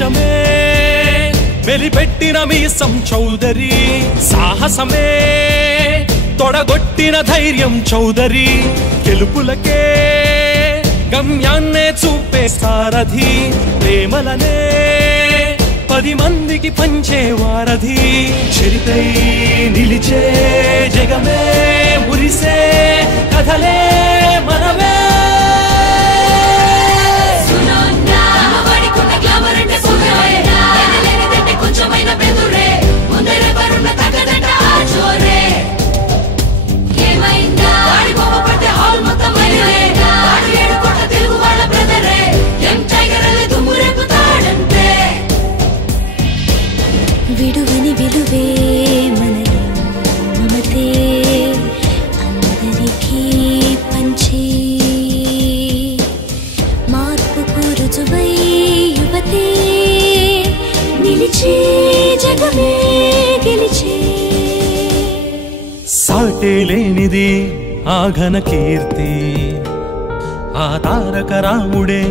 దేశమే వెలిపెట్టిన మీసం చౌదరి సాహసమే తొడగొట్టిన ధైర్యం చౌదరి గెలుపులకే గమ్యాన్నే చూపే సారథి ప్రేమలనే 10 మందికి పంచే వారధి చరితై నిలిచే జగమే మురిసే కథలే మనవే విడువని విలువే మనలో మమతే అందరికీ పంచి మార్పుకు రుజువై యువతే నిలిచే జగమే గెలిచే సాటే లేనిది ఆ ఘన కీర్తి ఆ తారక రాముడే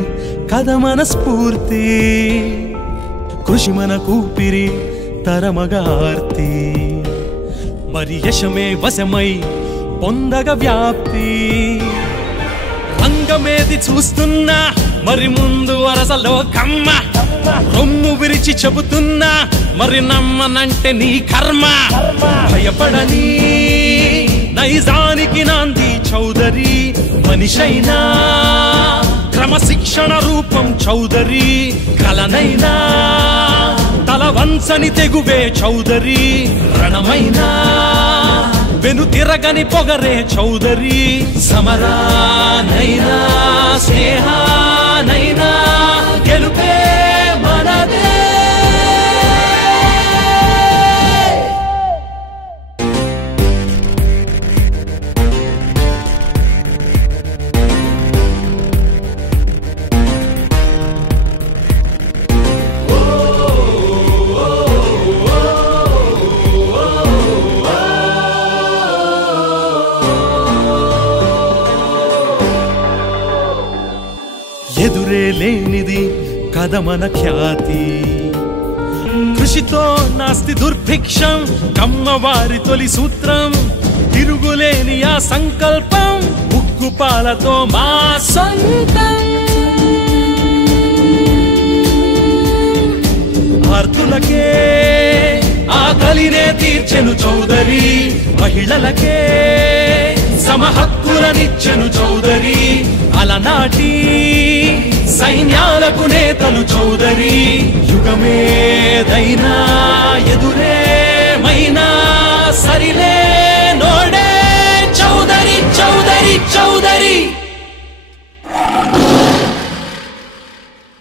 కథ మన స్ఫూర్తి కృషి మన కూపిరి తరమగార్తి మరి యశమే వశమై పొందగ వ్యాప్తి రంగమేది చూస్తున్నా మరి ముందు వరసలో కమ్మ రొమ్ము విరిచి చెబుతున్నా మరి నమ్మనంటే నీ కర్మ భయపడని నైజానికి నాంది చౌదరి మనిషైనా క్రమశిక్షణ రూపం చౌదరి కలనైనా తల వంచని తెగువే చౌదరి రణమైనా వెను తిరగని పొగరే చౌదరి సమరానైనా స్నేహానైనా గెలుపే మనదే ఎదురే లేనిది కథ మన ఖ్యాతి కృషితో నాస్తి దుర్భిక్షం కమ్మవారి తొలి సూత్రం తిరుగులేని ఆ సంకల్పం ఉక్కుపాలతో మా సొంతం ఆర్తులకే ఆకలినే తీర్చెను చౌదరి మహిళలకే సమహక్కులనిచ్చెను చౌదరి అలనాటి సైన్యాలకు నేతలు చౌదరి యుగమేదైనా